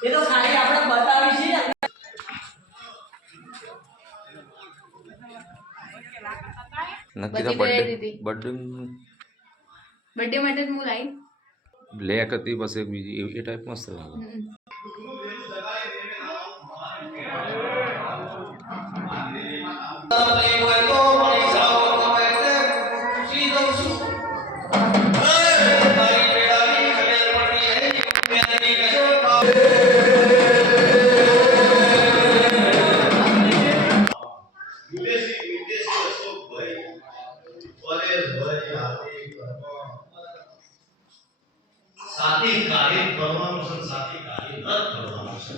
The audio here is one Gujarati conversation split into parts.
ये तो खाली આપણે બતાવી છે નક્કી તો બર્થડે માટે જ હું લાઈ બ્લેક હતી પછી બીજી એ ટાઈપ મસ્ત લાગે साथी कार्य करवानो છે સાથી કાર્ય ન કરવાનો છે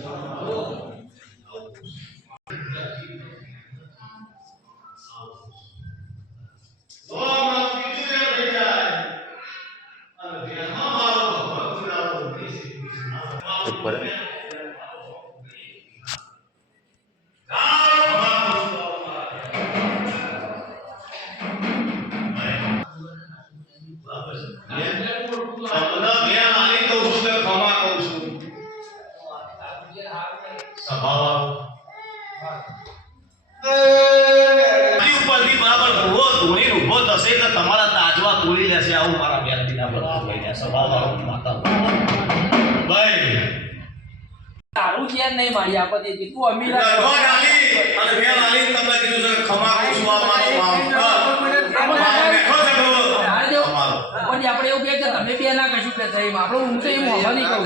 તમારા તાજવા તોડી લેશે આવું મારા વ્યક્તિના બધું લઈને સ્વભાવ માતા ભાઈ તારું છે નહીં મારી આપતી હતી તું અમીર અને મેં લાલી તમને કીધું છે ખમા કુસવા મારો આપણે એવું કહે કે તમે બે ના કશું કે થઈ આપણો હું તો એવું હવા નહીં કહું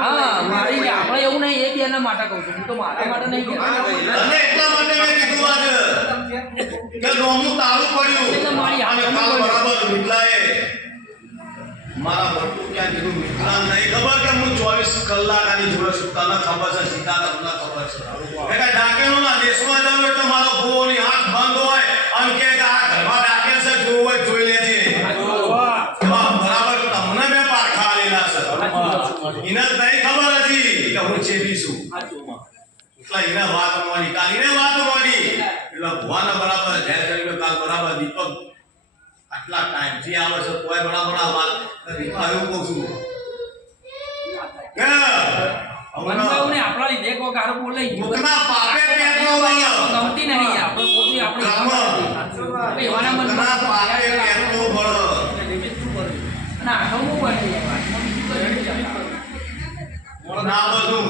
હા મારી આપણે એવું નહીં એ બે ના માટે કહું છું હું તો મારા માટે નહીં કહેતો અને એટલા માટે મેં કીધું આજે કે રોમનું તાળું પડ્યું મારી અને કાલ બરાબર મિટલાએ મારા બટુ ક્યાં કીધું મિટલા નહીં ખબર કે હું 24 કલાક આની જોડે છું તને ખબર છે સીધા તમને ખબર છે એટલે ડાકેલોના દેશમાં જાવ એટલે મારો ભૂની આંખ બંધ હોય અને કે આ ઘરમાં ડાકેલ છે જોવું હોય જોઈ લેજે બરાબર તમને મેં પારખા આલેલા છે એને નહીં ખબર હતી કે હું ચેવી છું એટલે એને વાત માની કાલીને વાત માની એટલે ભગવાન બરાબર જય કરીને કાલ બરાબર દીપક આટલા ટાઈમ થી આવે છે તોય બરાબર આ વાત નથી આવ્યો કહું છું કે મનસાઉને આપણા લીધે કોઈ કારો બોલે મુકના પાપે પેટનો ગમતી નહીં આપણે પોતે આપણે એવાના મુકના પાપે પેટનો બળ ના હું બને ના બધું